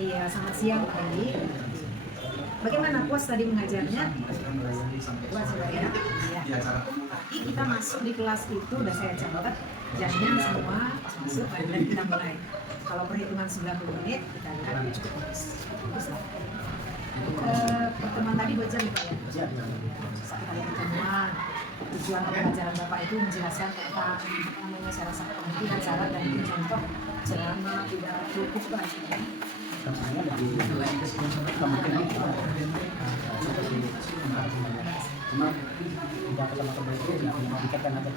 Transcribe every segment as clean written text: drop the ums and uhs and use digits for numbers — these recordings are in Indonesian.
Iya, selamat siang Pak Andi. Bagaimana puas tadi mengajarnya? Puas ya? Iya. Tadi kita masuk di kelas itu udah saya catat jamnya semua pas masuk dan kita mulai. Kalau perhitungan 90 menit kita lihat cukup bagus. Bagus lah. Pertemuan tadi 2 jam ya Pak ya? Kita lihat pertemuan. Tujuan pembelajaran Bapak itu menjelaskan tentang cara pengertian syarat dan contoh ceramah tidak cukup Pak. Sebenarnya lebih kemungkinan cuma tidak ketemu kembali itu tidak dikatakan aja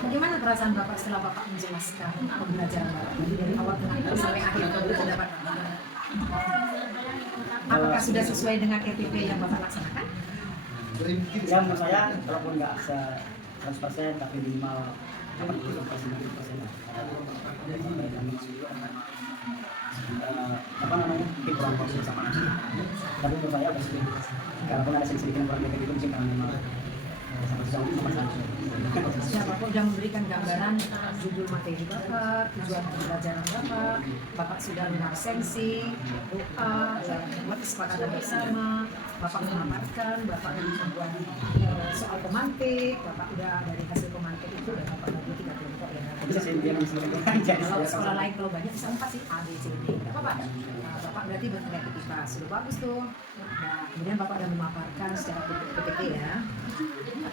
Bagaimana perasaan Bapak setelah Bapak menjelaskan pembelajaran Bapak dari awal sampai akhir pendapat Bapak? Apakah sudah sesuai dengan EPP yang Bapak laksanakan? Ya menurut saya walaupun nggak se 100% tapi minimal 80% apa namanya mungkin kurang konsisten sama tapi menurut saya pasti kalaupun ada sedikit yang kurang itu mungkin karena memang Ya, Bapak sudah memberikan gambaran judul materi Bapak, tujuan pembelajaran Bapak, Bapak sudah mengabsensi, doa, membuat kesepakatan bersama, Bapak memaparkan, Bapak membuat soal pemantik, Bapak udah dari hasil pemantik itu dan Bapak bagi 3 kelompok ya. bisa sih dia Kalau sekolah lain kalau banyak bisa 4 sih, A, B, C, D, nggak apa-apa. Bapak berarti berkreativitas, sudah bagus tuh. Nah, kemudian Bapak sudah memaparkan secara PPT ya.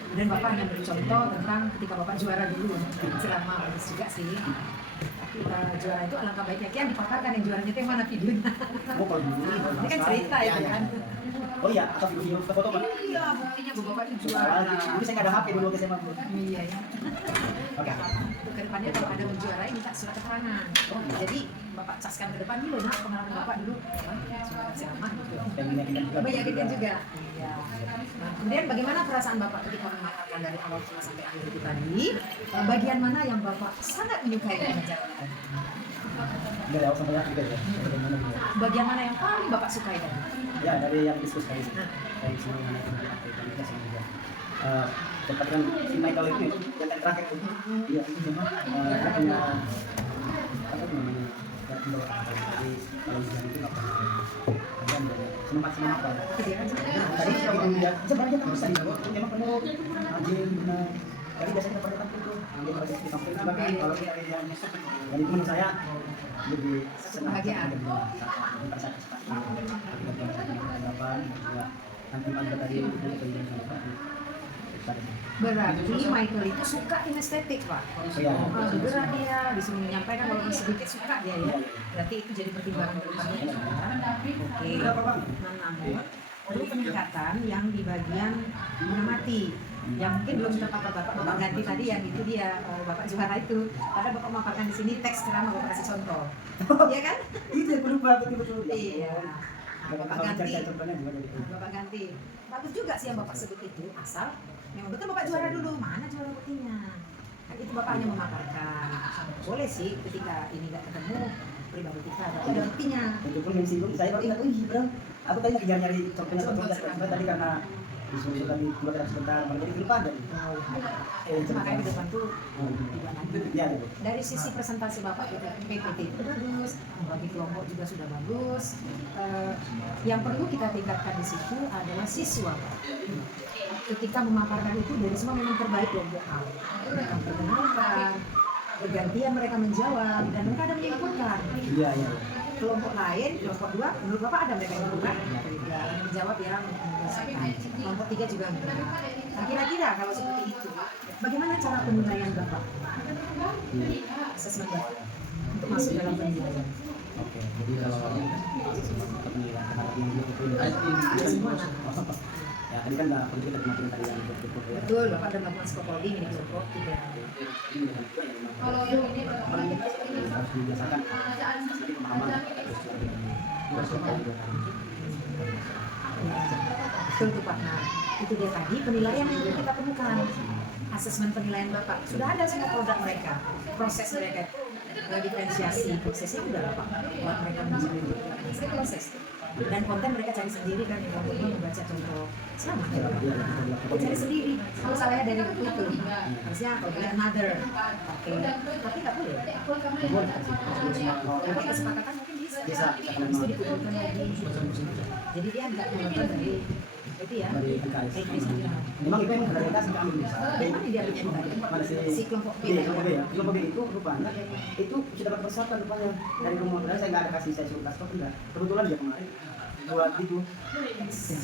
Kemudian Bapak hanya beri contoh tentang ketika Bapak juara dulu, ceramah bagus juga sih. Tapi juara itu alangkah baiknya Kian dipaparkan yang juaranya itu yang mana videonya. Ini kan cerita ya kan. Oh iya, atau video foto kan? Iya, buktinya Bapak itu juara. Jadi saya nggak ada HP dulu ke SMA Bu. Iya ya. Oke. Kedepannya kalau ada menjuarai minta surat keterangan. Jadi Bapak caskan ke depan dulu, nah pengalaman Bapak dulu surat ceramah gitu. Dan Meyakinkan juga. Iya. Nah, kemudian bagaimana perasaan Bapak ketika memaparkan dari awal sampai akhir itu tadi? Bagian mana yang Bapak sangat menyukai pengajaran? dari awal sampai akhir ya. Bagian mana yang paling Bapak sukai tadi? Ya dari yang diskusi tadi dari semua mana itu kita semua juga. Cepat kan si Michael itu yang terakhir itu iya itu cuma dia punya apa namanya jadi kalau bisa itu apa sempat apa tadi kita dia sebenarnya kan bisa cuma perlu rajin benar tadi biasanya pada waktu itu ambil proses di kampung juga kan kalau dia yang dan itu menurut saya lebih Kebahagiaan. Nanti malam tadi Berarti Michael itu suka kinestetik Pak. Bergerak dia, disuruh menyampaikan walaupun sedikit suka dia ya. Berarti itu jadi pertimbangan depannya. Oke. Namun perlu peningkatan yang di bagian mengamati. Yang mungkin belum tepat Bapak ganti tadi yang itu dia Bapak juara itu. Karena Bapak memaparkan di sini teks ceramah Bapak kasih contoh. Iya kan? Itu yang berubah betul-betul. Iya. Bapak ganti. Bapak ganti. Bagus juga sih yang Bapak sebut itu, asal memang betul Bapak juara dulu. Mana juara buktinya? Kan itu Bapak hanya memaparkan. Boleh sih ketika ini nggak ketemu pribadi kita, tapi ada buktinya. Itu pun yang singgung saya baru ingat, bro, aku tadi ngejar nyari contohnya tadi karena disuruh tadi keluar dari sebentar, malah jadi lupa dan makanya ke depan tuh ya. Dari sisi presentasi Bapak itu PPT itu bagus, bagi kelompok juga sudah bagus. Yang perlu kita tingkatkan di situ adalah siswa. Ketika memaparkan itu dari semua memang terbaik kelompok A. Mereka perkenalkan, bergantian mereka menjawab dan mereka ada menginputkan. Iya. Kelompok lain, kelompok 2, menurut Bapak ada mereka yang bukan? Ya, menjawab ya, menyelesaikan. Kelompok 3 juga enggak. Nah, kira-kira kalau seperti itu, bagaimana cara penilaian Bapak? Asesmen Bapak untuk masuk dalam penilaian. Oke, jadi kalau penilaian yang Ada semua nah. ya tadi kan nggak perlu kita kemarin tadi yang Betul, Bapak ada melakukan scaffolding ini kelompok 3. kalau yang ini harus dibiasakan pemahaman Betul tuh Pak. Nah, itu dia tadi penilaian yang kita temukan. Asesmen penilaian Bapak sudah ada semua produk mereka, proses mereka diferensiasi prosesnya udah Bapak buat mereka menjadi proses dan konten mereka cari sendiri kan yang kemudian membaca contoh sama ya Bapak. Nah, cari sendiri. Kalau salahnya dari buku itu harusnya kalau boleh another, oke. Tapi nggak boleh. Tapi kesepakatan mungkin bisa Habis itu dikumpulkan lagi. Jadi dia nggak menonton dari itu ya. dari PKS. PKS gitu. Memang itu yang dari PKS kita ambil. Dari mana dia punya tadi? Mana Si kelompok B. Iya, kelompok B ya. Kelompok B itu rupanya itu sudah dapat peserta rupanya dari rumah saya nggak ada kasih saya suruh kasih kok enggak. Kebetulan dia kemarin buat itu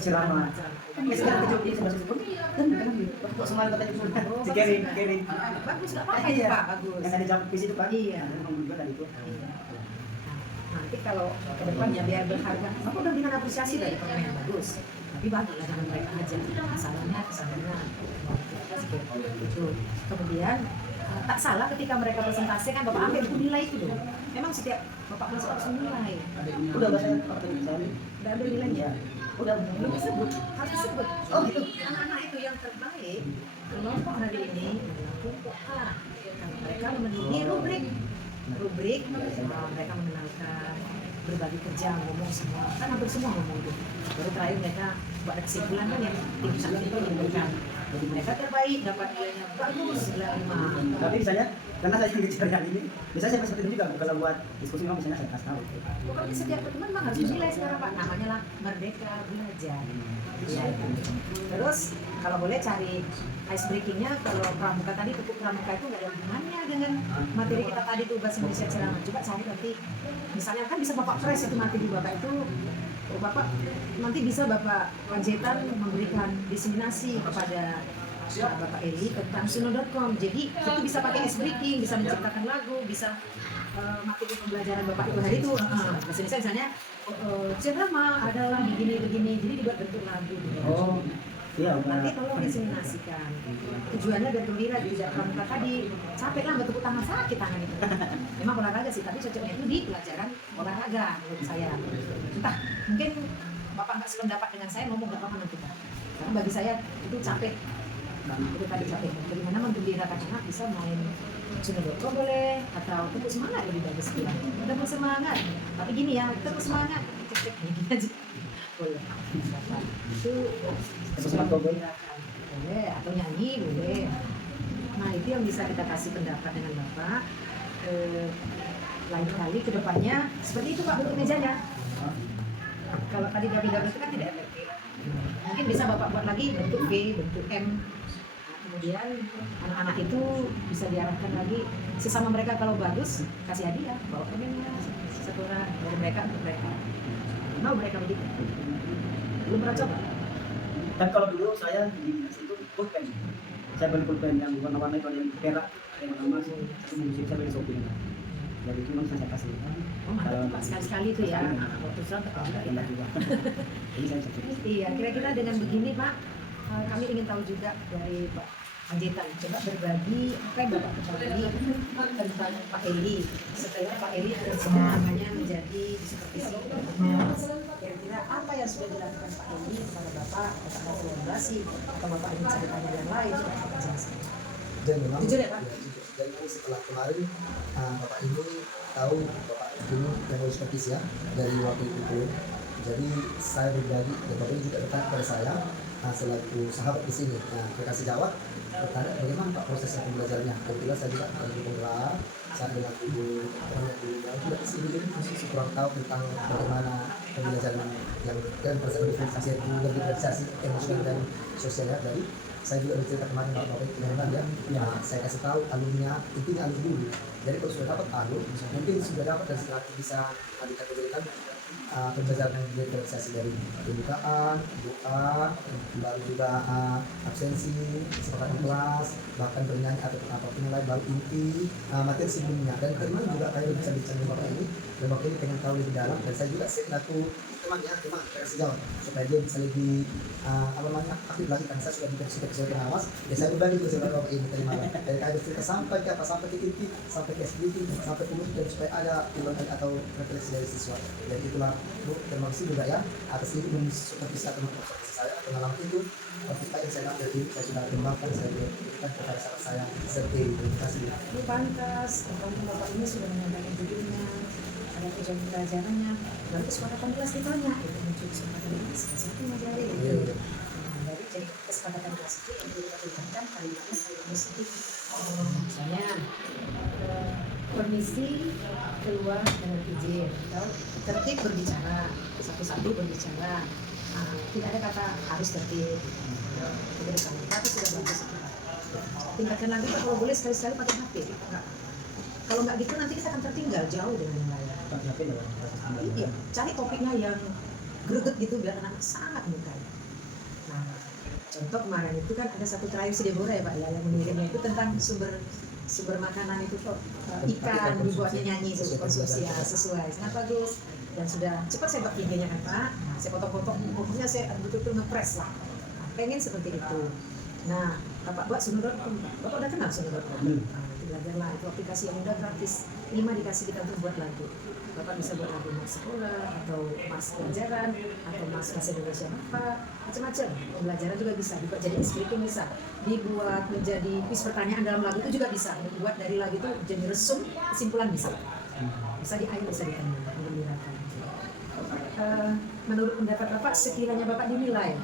ceramah. Ya sekarang kejauh dia sebelah situ. Dan kan waktu semalam katanya sudah si Kevin. Bagus nggak apa-apa Iya. Pak, bagus. Yang ada jam quiz itu kan. Iya. Memang juga dari itu. Iya. Nanti kalau ke depannya biar berharga, aku udah dengan apresiasi dari pemain bagus. Tapi bagilah jangan mereka aja kesalahannya itu. Kemudian tak salah ketika mereka presentasi kan Bapak ambil itu nilai itu dong. Memang setiap Bapak masuk harus nilai. Udah bahasa apa tadi? Udah ambil nilainya. Udah belum disebut, harus disebut. Oh gitu. Anak-anak itu yang terbaik kelompok hari ini adalah kelompok A. Karena mereka memenuhi rubrik mereka mengenalkan berbagi kerja, ngomong semua, kan hampir semua ngomong itu. Baru terakhir mereka buat kesimpulan kan yang tim satu itu menentukan. Jadi mereka terbaik, dapat nilainya bagus 95. Tapi misalnya karena saya ingin bicara hari ini, biasanya saya seperti itu juga kalau buat diskusi memang misalnya saya kasih tahu. Pokoknya setiap pertemuan memang harus dinilai sekarang Pak, namanya lah Merdeka Belajar. Ya, terus kalau boleh cari ice breakingnya, kalau pramuka tadi tepuk pramuka itu nggak ada hubungannya dengan materi kita tadi tuh bahasa Indonesia ceramah. Coba cari nanti, misalnya kan bisa Bapak press itu materi Bapak itu, Bapak nanti bisa Bapak Panjaitan memberikan diseminasi kepada Bapak Eli tentang suno.com. Jadi itu bisa pakai ice breaking, bisa menciptakan lagu, bisa materi pembelajaran Bapak itu hari itu. Bahasa Indonesia misalnya ceramah adalah begini, jadi dibuat bentuk lagu. Oh, iya. Nanti tolong diseminasikan. Tujuannya biar gembira tidak pramuka tadi. Capek lah bertepuk tangan, sakit tangan itu. Memang olahraga sih, tapi cocoknya itu di pelajaran olahraga menurut saya. Entah, mungkin Bapak nggak sependapat dengan saya, ngomong nggak apa-apa nanti Pak. Karena bagi saya itu capek. Itu tadi capek. Bagaimana menggembirakan anak bisa main suno.com boleh, atau tepuk semangat lebih bagus bilang. Tepuk semangat. Tapi gini ya, tepuk semangat. Cek gini aja. Boleh. Itu Semangat boleh. Boleh, atau nyanyi boleh. Nah itu yang bisa kita kasih pendapat dengan Bapak. Lain kali ke depannya seperti itu Pak bentuk mejanya. Kalau tadi double itu kan tidak efektif. Mungkin bisa Bapak buat lagi bentuk B, bentuk M. Kemudian anak-anak itu bisa diarahkan lagi sesama mereka kalau bagus kasih hadiah, bawa permennya satu orang dari mereka untuk mereka. Mau mereka begitu? Belum pernah coba? Dan kalau dulu saya di situ pulpen, saya beli pulpen yang warna-warna itu ada yang perak, ada yang warna emas, satu musik saya beli shopping. Jadi itu memang saya kasih. Oh mantap Pak, sekali-sekali itu ya. Waktu itu Enak juga. Ini saya cek. Iya, kira-kira dengan begini Pak, kami ingin tahu juga dari Pak Panjaitan, coba berbagi apa yang Bapak ketahui tentang Pak Eli. Setelah Pak Eli namanya menjadi supervisi. Kira-kira apa yang sudah dilakukan Pak Eli kepada Bapak mau kolaborasi atau Bapak ingin ceritanya yang lain, coba Bapak jelaskan. Dan memang Jujur ya, Pak? Dan memang setelah kemarin Bapak ini tahu Bapak ini yang harus notis ya dari waktu itu. Jadi saya berbagi dan Bapak ini juga bertanya kepada saya selaku sahabat di sini. Nah, saya kasih jawab bertanya bagaimana Pak prosesnya pembelajarannya. Kebetulan saya juga di penggelar saat dengan ibu yang juga di sini kurang tahu tentang bagaimana pembelajaran yang dan proses diferensiasi emosional dan sosialnya. Jadi saya juga bercerita kemarin Bapak Ibu ya, saya kasih tahu alurnya, intinya alur dulu. Jadi kalau sudah dapat alur, mungkin sudah dapat dan setelah bisa dikategorikan pembelajaran yang diferensiasi dari pembukaan, doa, baru juga absensi, kesepakatan kelas, bahkan bernyanyi atau apapun yang lain, baru inti materi sebelumnya. Dan kemarin juga saya bisa bicara dengan Bapak ini, dan Bapak ini pengen tahu lebih dalam, dan saya juga set satu teman kasih jawab supaya dia bisa lebih aktif lagi, karena saya sudah dikasih pengawas. Ya saya berbagi itu dengan Bapak ini tadi malam. Dari kaya bercerita sampai ke apa, sampai ke inti, sampai ke SBT, sampai ke dan supaya ada ilustrasi atau refleksi dari siswa. Dan itulah Bu, terima kasih juga ya atas ini supervisi atau supervisi saya pengalaman itu. Ketika yang saya ambil ini saya sudah kembangkan, saya berikan kepada sahabat saya serta terima kasih. Ini pantas, Bapak ini sudah menyampaikan judulnya, ada tujuan pelajarannya, lalu kesepakatan kelas ditanya, itu muncul kesepakatan kelas, satu ngajari gitu. Jadi kesepakatan kelas itu yang kita berikan kalimatnya kalimat sedikit. Misalnya, permisi keluar dengan izin atau tertib berbicara, satu-satu berbicara. Tidak ada kata harus tertib. Tapi sudah bagus. Tingkatkan lagi Pak, kalau boleh sekali-sekali pakai HP. Kalau nggak gitu nanti kita akan tertinggal jauh dengan yang lain. Pakai HP dalam proses pembelajaran. Iya, cari topiknya yang greget gitu biar anak sangat menyukai. Nah, contoh kemarin itu kan ada satu trial si Deborah ya Pak ya, yang mengirimnya itu tentang sumber makanan itu kok ikan dibuatnya nyanyi konsumsi ya, sesuai, sangat bagus. Dan sudah cepat saya buat videonya kan Pak. Nah, saya potong-potong, pokoknya saya betul-betul ngepres lah. Nah, pengen seperti itu. Nah, Bapak buat Suno.com, Bapak udah kenal Suno.com? Nah, itu belajarlah, itu aplikasi yang udah gratis. 5 dikasih kita untuk buat lagu. Bapak bisa buat lagu mas sekolah, atau mas pelajaran, atau mas bahasa Indonesia Bapak, macam-macam. Pembelajaran juga bisa, dibuat jadi scripting bisa, dibuat menjadi kuis pertanyaan dalam lagu itu juga bisa. Dibuat dari lagu itu jadi resum, kesimpulan bisa. Bisa di akhir, bisa di tengah, menggembirakan. Menurut pendapat Bapak, sekiranya Bapak dinilai,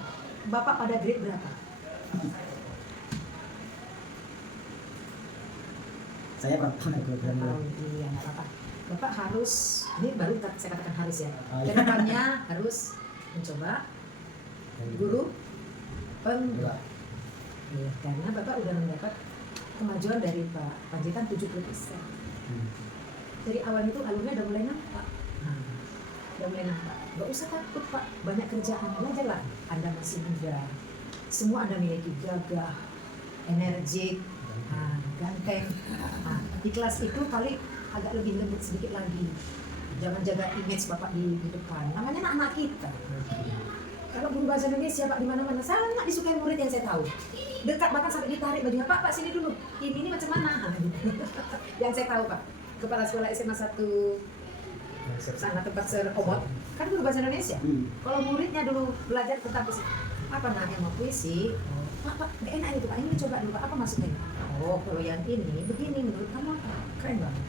Bapak pada grade berapa? Saya kurang paham ya. Iya, nggak apa-apa. Bapak harus, ini baru saya katakan harus ya, Oh, iya. kedepannya harus mencoba guru penggerak. Ya, karena Bapak udah mendapat kemajuan dari Pak Panjitan 70%. Dari awal itu alurnya udah mulai nampak. Udah mulai nampak. Gak usah takut Pak, banyak kerjaan, belajarlah. Anda masih muda. Semua Anda miliki, gagah, energik, ganteng. Di kelas itu paling agak lebih lembut sedikit lagi. Jangan jaga image Bapak di depan. Namanya anak-anak kita. Kalau guru bahasa Indonesia Pak di mana-mana sangat disukai murid yang saya tahu. Dekat bahkan sampai ditarik bajunya, Pak sini dulu. Ini macam mana? Yang saya tahu Pak, kepala sekolah SMA 1 sana tempat serobot kan guru bahasa Indonesia. Kalau muridnya dulu belajar tentang puisi, apa namanya mau puisi? Pak, nggak enak itu Pak. Ini coba dulu Pak, apa maksudnya? Oh, kalau yang ini begini menurut kamu apa? Keren banget.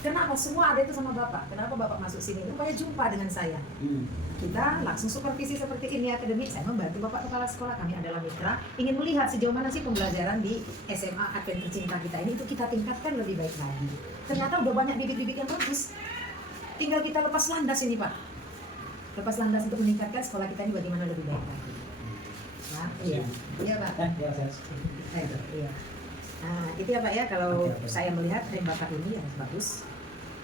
Kenapa semua ada itu sama Bapak? Kenapa Bapak masuk sini? Supaya jumpa dengan saya. Kita langsung supervisi seperti ini akademik. Saya membantu Bapak kepala sekolah, kami adalah mitra. Ingin melihat sejauh mana sih pembelajaran di SMA Advent tercinta kita ini untuk kita tingkatkan lebih baik lagi. Ternyata udah banyak bibit-bibit yang bagus. Tinggal kita lepas landas ini Pak. Lepas landas untuk meningkatkan sekolah kita ini bagaimana lebih baik lagi. Nah, iya Pak. Iya. Nah, itu ya Pak ya, kalau saya melihat dari Bapak ini yang bagus.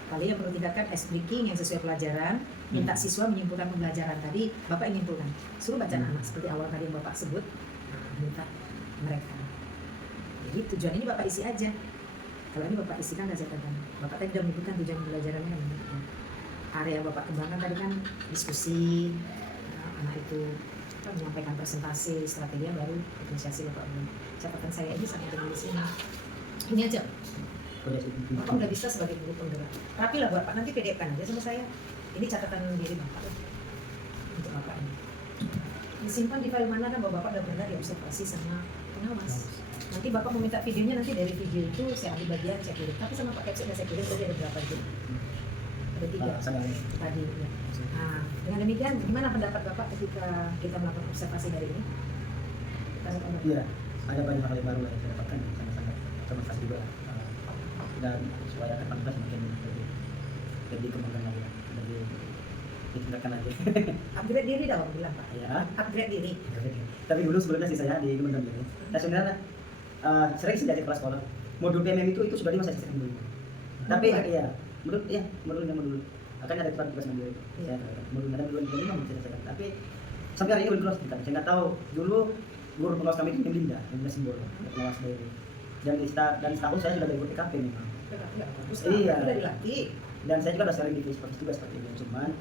Kali yang perlu tingkatkan ice breaking yang sesuai pelajaran, minta siswa menyimpulkan pembelajaran tadi, Bapak ingin menyimpulkan. Suruh baca anak seperti awal tadi yang Bapak sebut, minta mereka. Jadi tujuan ini Bapak isi aja. Kalau ini Bapak isikan dan saya katakan, Bapak tadi sudah menyebutkan tujuan pembelajarannya kan. Area yang Bapak kembangkan tadi kan diskusi, anak itu menyampaikan presentasi, strategi baru inisiasi Bapak belum. Catatan saya ini sampai di sini. Ini aja. Bapak udah bisa sebagai guru penggerak. Rapilah buat Pak, nanti PDF-kan aja sama saya. Ini catatan diri Bapak untuk Bapak ini. Disimpan di file mana kan bahwa Bapak udah benar diobservasi sama pengawas. Nanti Bapak mau minta videonya, nanti dari video itu saya ambil bagian, saya kirim. Tapi sama Pak Kepsi saya kirim tadi ada berapa itu? Ada 3 tadi. Ya. Nah, dengan demikian, gimana pendapat Bapak ketika kita melakukan observasi hari ini? Iya, ada banyak hal yang baru yang saya dapatkan sama juga. Dan supaya ke 18 makin lebih kembangkan lagi, lebih ditingkatkan lagi. Upgrade diri dong, bilang Pak. Ya. Upgrade diri. Tapi dulu sebelumnya sih saya di kembangkan diri. Nah sebenarnya sering sih dari kelas sekolah. Modul PMM itu sudah saya sistem dulu. Tapi iya, modul akan ada tugas mandiri. Saya modul ada modul ini memang saya selesaikan. Tapi sampai hari ini belum kelas kita. Saya nggak tahu dulu guru pengawas kami itu yang Linda Simbol, pengawas dari. Dan setahun saya sudah dari PKP memang. Iya. Dan saya juga sudah sering di Facebook juga seperti itu. Cuman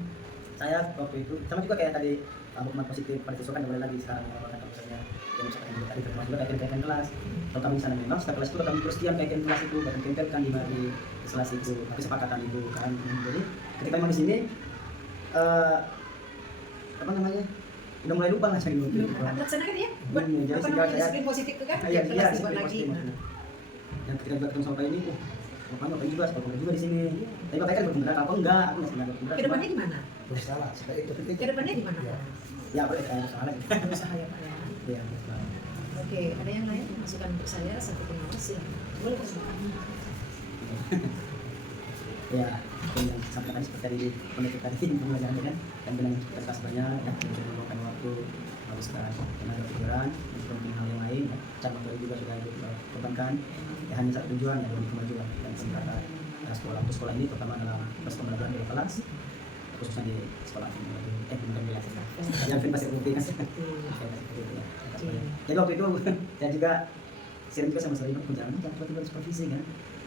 saya waktu itu sama juga kayak tadi hubungan positif pada siswa kan mulai lagi sekarang kata misalnya yang misalkan dulu tadi termasuk juga kayak kelas. Kalau kami di sana memang setelah kelas itu kami terus diam kayak kelas itu bahkan campaign kan di kelas itu tapi sepakatan itu kan. Jadi ketika memang di sini apa namanya udah mulai lupa lah saya dulu. Laksanakan ya. Jadi sehingga saya disiplin positif itu kan. Iya, buat lagi. Yang ketika juga ketemu sama Pak ini, Bapak ngapain juga, sekolah juga di sini. Tapi Bapak kan berpenggerak apa enggak? Aku masih nggak berpenggerak. Kedepannya gimana? Bersalah supaya itu Kedepannya gimana? Ya boleh saya salah lagi. Berusaha ya Pak ya. Iya. Oke, ada yang lain masukan untuk saya satu pengawas ya. Boleh Pak. ya yang sampaikan tadi seperti tadi penutup tadi pembelajaran kan dan dengan kertas banyak ya bisa meluangkan waktu habiskan tenaga pikiran untuk kepentingan hal yang lain ya. Cara materi juga sudah dikorbankan ya, hanya satu tujuan ya demi kemajuan dan peningkatan sekolah ini terutama dalam proses pembelajaran di kelas khususnya di sekolah wilayah yang masih penting kan jadi waktu itu saya juga sering juga sama Sarino jangan tiba-tiba supervisi kan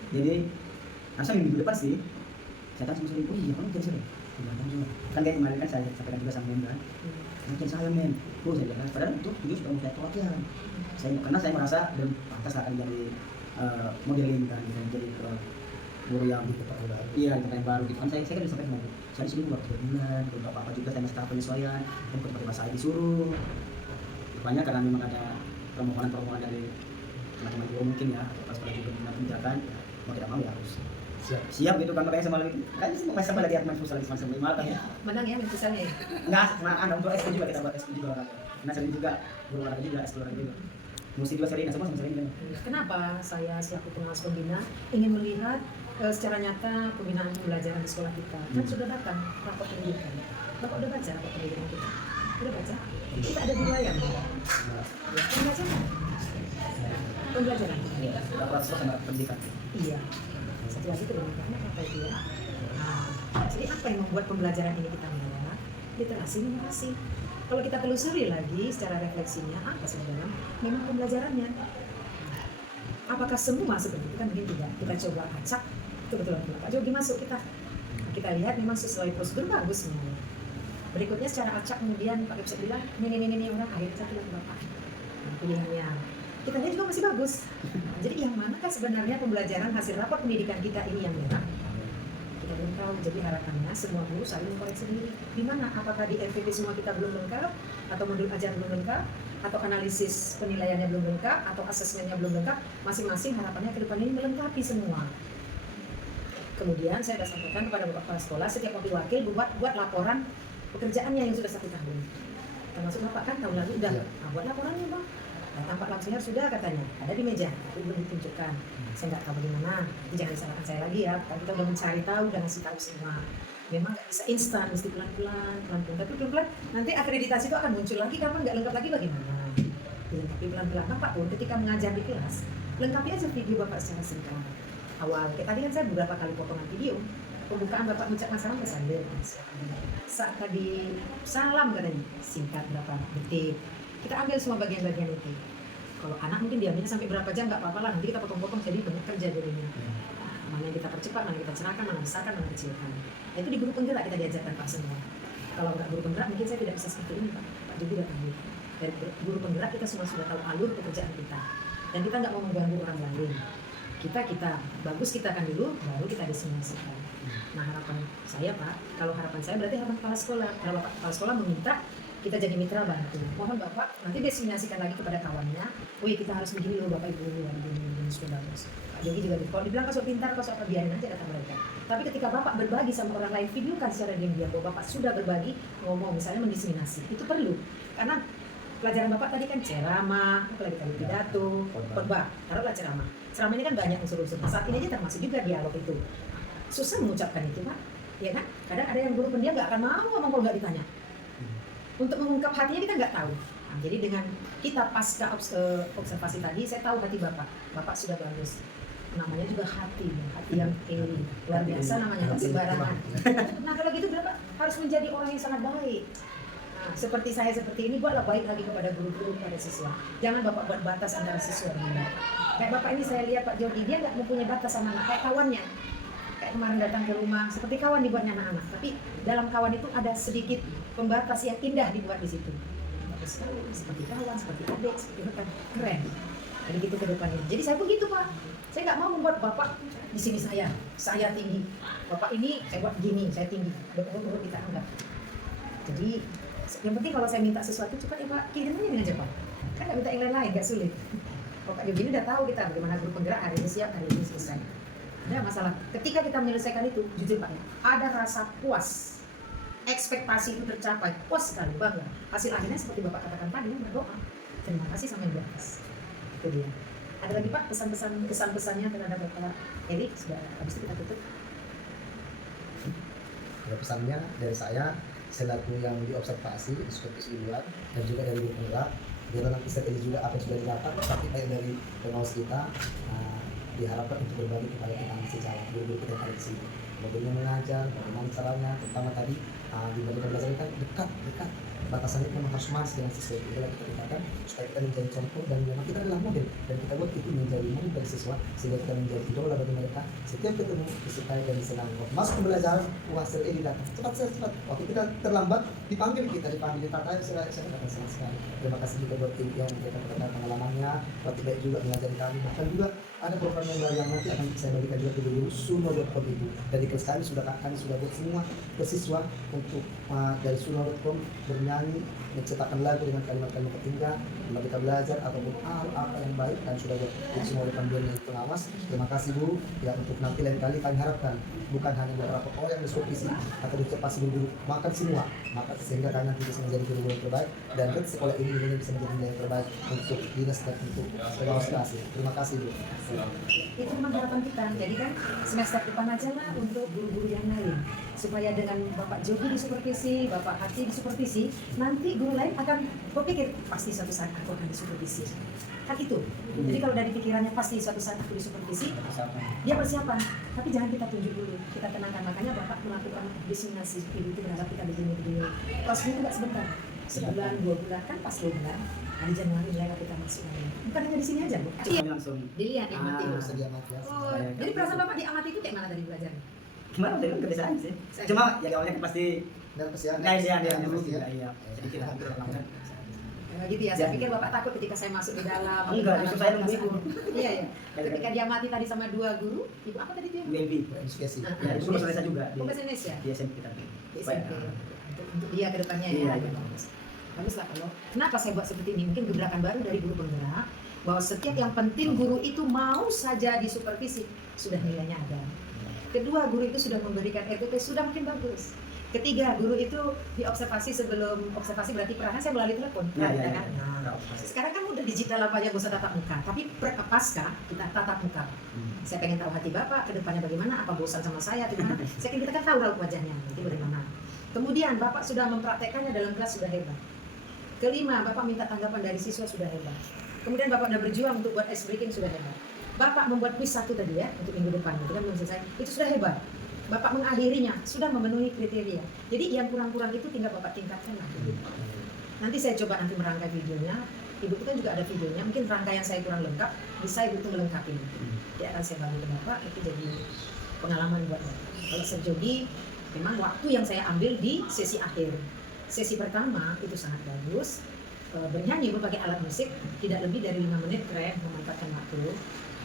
jadi langsung minggu depan sih saya tanya sama Sarino iya kamu jadi sering kan kayak kemarin kan saya sampaikan juga sama Mem kan mungkin saya Mem saya bilang padahal itu sudah mulai latihan karena saya merasa dan pantas akan jadi modeling kan jadi guru yang iya di tempat yang baru gitu kan saya kan disampaikan sama saya di sini baru 3 bulan beberapa apa juga saya masih tahap penyesuaian dan ketika saya disuruh banyak karena memang ada permohonan dari teman-teman guru mungkin ya atau pas juga dengan kebijakan mau tidak mau ya harus siap gitu kan makanya sama lagi kan sih masih sama lagi admin futsal semester 5 kan ya menang ya fusalnya enggak ada untuk SD juga kita buat SD juga karena sering juga guru olahraga juga SD olahraga juga mesti juga sering semua sering kan kenapa saya selaku pengawas pembina ingin melihat secara nyata pembinaan pembelajaran di sekolah kita kan sudah datang rapor pendidikan bapak udah baca rapor pendidikan kita udah baca kita ada 2 yang pembelajaran proses sama pendidikan iya satu lagi pendidikan apa itu ya jadi apa yang membuat pembelajaran ini kita merah literasi. Kalau kita telusuri lagi secara refleksinya apa sebenarnya memang pembelajarannya apakah semua seperti itu kan mungkin tidak kita coba acak kebetulan Pak Jogi masuk kita lihat memang sesuai prosedur bagus semuanya berikutnya secara acak kemudian Pak bisa bilang ini orang akhirnya satu lagi Bapak pilihannya kita lihat juga masih bagus jadi yang manakah sebenarnya pembelajaran hasil rapor pendidikan kita ini yang merah kita belum tahu jadi harapannya semua guru saling mengkoreksi diri di mana apakah di RPP semua kita belum lengkap atau modul ajar belum lengkap atau analisis penilaiannya belum lengkap atau asesmennya belum lengkap masing-masing harapannya ke depan ini melengkapi semua kemudian saya sudah sampaikan kepada Bapak Kepala Sekolah setiap wakil buat laporan pekerjaannya yang sudah 1 tahun termasuk Bapak kan tahun lalu udah buat laporannya Bang tampak langsungnya sudah katanya ada di meja tapi belum ditunjukkan saya nggak tahu bagaimana jadi jangan disalahkan saya lagi ya tapi kita udah mencari tahu dan ngasih tahu semua memang nggak bisa instan mesti pelan-pelan tapi pelan-pelan nanti akreditasi itu akan muncul lagi kapan nggak lengkap lagi bagaimana dilengkapi pelan-pelan Bapak pun ketika mengajar di kelas lengkapi aja video Bapak secara singkat awal kayak tadi kan saya beberapa kali potongan video pembukaan Bapak mengucap masalah sambil saat tadi salam katanya singkat berapa detik kita ambil semua bagian-bagian itu kalau anak mungkin diamnya sampai berapa jam nggak apa-apa lah nanti kita potong-potong jadi banyak kerja jadinya mana yang kita percepat, mana yang kita cerahkan, mana besarkan, mana kecilkan itu di guru penggerak kita diajarkan Pak semua kalau nggak guru penggerak mungkin saya tidak bisa seperti ini Pak Jogi udah tahu dari guru penggerak kita semua sudah tahu alur pekerjaan kita dan kita nggak mau mengganggu orang lain kita bagus kita akan dulu baru kita disimulasikan nah harapan saya Pak kalau harapan saya berarti harapan kepala sekolah kalau Bapak kepala sekolah meminta kita jadi mitra bantu. Mohon Bapak nanti diseminasikan lagi kepada kawannya. Wih kita harus begini loh Bapak Ibu begini sudah bagus. Pak Jogi juga kalau dibilang kau pintar kau apa biarin nanti kata mereka. Tapi ketika Bapak berbagi sama orang lain videokan secara diam-diam bahwa Bapak sudah berbagi ngomong misalnya mendiseminasi itu perlu karena pelajaran Bapak tadi kan ceramah, apalagi tadi pidato, khotbah, taruhlah ceramah. Ceramah ini kan banyak unsur-unsur. Saat ini aja termasuk juga dialog itu. Susah mengucapkan itu Pak, ya kan? Kadang ada yang guru pendiam nggak akan mau ngomong kalau nggak ditanya. Untuk mengungkap hatinya kita nggak tahu. Nah, jadi dengan kita pasca observasi tadi, saya tahu hati Bapak sudah bagus. Namanya juga hati yang luar biasa namanya, tak sembarangan. Nah kalau gitu Bapak harus menjadi orang yang sangat baik. Nah, seperti saya seperti ini, buatlah baik lagi kepada guru-guru, kepada siswa. Jangan Bapak buat batas antara siswa dan guru. Kayak Bapak ini saya lihat Pak Jogi, dia nggak mempunyai batas sama anak, kayak kawannya. Kayak kemarin datang ke rumah, seperti kawan dibuatnya anak-anak. Tapi dalam kawan itu ada sedikit pembatas yang indah dibuat di situ. Bagus sekali, seperti kawan, seperti adik, seperti rekan, keren. Jadi gitu ke depannya. Jadi saya begitu Pak. Saya nggak mau membuat Bapak di sini saya tinggi. Bapak ini saya buat gini, saya tinggi. Urut kita anggap. Jadi yang penting kalau saya minta sesuatu cepat ya Pak, kirimnya dengan cepat. Kan nggak minta yang lain-lain, nggak sulit. Bapak Jogi ini udah tahu kita bagaimana grup penggerak hari ini siap, hari ini selesai. Ada masalah. Ketika kita menyelesaikan itu, jujur Pak, ada rasa puas. Ekspektasi itu tercapai, puas sekali, bangga. Hasil akhirnya seperti Bapak katakan tadi, berdoa. Terima kasih sama Yang di atas. Itu dia. Ada lagi Pak pesan-pesannya terhadap Bapak Erik? Sudah habis itu kita tutup. Ya, pesannya dari saya selaku yang diobservasi supervisi di luar dan juga dari guru penggerak, biar nanti setelah ini juga apa yang sudah didapat tapi kayak dari pengawas kita diharapkan untuk berbagi kepada kita masih jalan guru kita yang ada di sini. Bagaimana mengajar, bagaimana caranya, terutama tadi di bagaimana belajar kan dekat batasannya memang harus mas dengan siswa itu kita tingkatkan supaya kita menjadi contoh dan memang kita adalah model dan kita buat itu menjadi model bagi siswa sehingga kita menjadi idola bagi mereka setiap ketemu disukai dan senang masuk ke belajar hasil ini datang cepat waktu kita terlambat dipanggil ditanya saya akan senang sekali. Terima kasih juga buat tim yang mereka berkata pengalamannya waktu baik juga mengajari kami bahkan juga ada program yang nanti akan saya bagikan juga ke dulu suno.com itu dari kelas kami sudah buat semua ke siswa untuk dari suno.com bernyanyi menciptakan lagu dengan kalimat-kalimat ketiga kalau kita belajar ataupun apa yang baik dan sudah buat itu semua oleh panduan pengawas. Terima kasih Bu ya, untuk nanti lain kali kami harapkan bukan hanya beberapa orang yang disupervisi atau dicipasi guru makan semua maka sehingga kami nanti bisa menjadi guru yang terbaik dan sekolah ini bisa menjadi yang terbaik untuk dinas dan untuk pengawas kelas. Terima kasih Bu. Itu memang harapan kita. Jadi kan semester depan aja lah untuk guru-guru yang lain supaya dengan Bapak Jogi disupervisi, Bapak Hati disupervisi, nanti guru lain akan berpikir pasti suatu saat aku akan disupervisi. Kan itu. Jadi kalau dari pikirannya pasti suatu saat aku disupervisi, dia persiapan. Tapi jangan kita tunjuk dulu, kita tenangkan. Makanya Bapak melakukan destinasi ibu itu berharap kita begini. Pas itu nggak sebentar, sebulan, 2 bulan kan pas 2 bulan. Hari Januari mulai kita masuk lagi. Bukan hanya di sini aja, Bu. Iya, langsung Dilihat, diamati. Bisa diamati ya. Oh, jadi perasaan Bapak diamati itu kayak mana tadi belajarnya? gimana tadi kan kebiasaan sih. Cuma ya awalnya kan pasti Nervous ya. nggak dia Nervous ya. iya sedikit hampir lama. Gitu ya, saya pikir Bapak takut ketika saya masuk di dalam. Enggak, justru saya nunggu ibu. Iya, iya. Ketika dia mati tadi sama 2 guru, ibu apa tadi dia? BMB. Education. Ya, itu bahasa Indonesia juga Oh, bahasa Indonesia? di SMP kita. Di SMP. Untuk dia ke depannya Iya, ya. iya. Bagus lah kalau. Kenapa saya buat seperti ini? Mungkin gebrakan baru dari guru penggerak bahwa setiap yang penting guru itu mau saja disupervisi, sudah nilainya ada. Kedua, guru itu sudah memberikan RPP, sudah makin bagus. Ketiga, guru itu diobservasi sebelum observasi berarti pernah saya melalui telepon. Ya, Kan? ya. Sekarang kan udah digital apa aja, bosan tatap muka, tapi pasca kita tatap muka. Saya pengen tahu hati Bapak ke depannya bagaimana, apa bosan sama saya atau gimana. Saya kita kan tahu raut wajahnya nanti bagaimana. Kemudian Bapak sudah mempraktekannya dalam kelas, sudah hebat. Kelima, Bapak minta tanggapan dari siswa, sudah hebat. Kemudian Bapak udah berjuang untuk buat ice breaking, sudah hebat. Bapak membuat quiz 1 tadi ya untuk minggu depan, itu kan belum selesai. Itu sudah hebat. Bapak mengakhirinya sudah memenuhi kriteria. Jadi yang kurang-kurang itu tinggal Bapak tingkatkan lagi. Nanti saya coba nanti merangkai videonya. Ibu itu kan juga ada videonya. Mungkin rangkaian saya kurang lengkap, bisa Ibu itu melengkapi. Dia akan saya bantu ke Bapak, itu jadi pengalaman buat Bapak. Kalau Serjogi, memang waktu yang saya ambil di sesi akhir. Sesi pertama itu sangat bagus. Bernyanyi berbagai alat musik, tidak lebih dari 5 menit, keren, memanfaatkan waktu.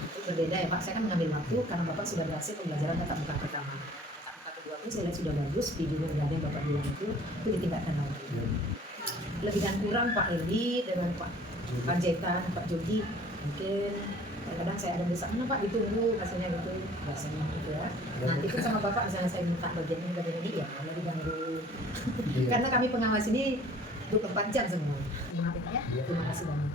Itu berbeda ya Pak, saya kan mengambil waktu karena Bapak sudah berhasil pembelajaran tatap muka pertama. Tatap muka kedua pun saya lihat sudah bagus, videonya udah ada yang Bapak bilang itu ditingkatkan lagi. Lebih dan kurang Pak Eli dengan Pak Panjaitan, Pak Jogi, mungkin kadang-kadang saya ada besar, Pak ditunggu rasanya gitu, biasanya gitu ya. Nanti pun sama Bapak misalnya saya minta bagian ini ya, kalau diganggu. Karena kami pengawas ini 24 jam semua. Maaf ya, terima kasih banyak.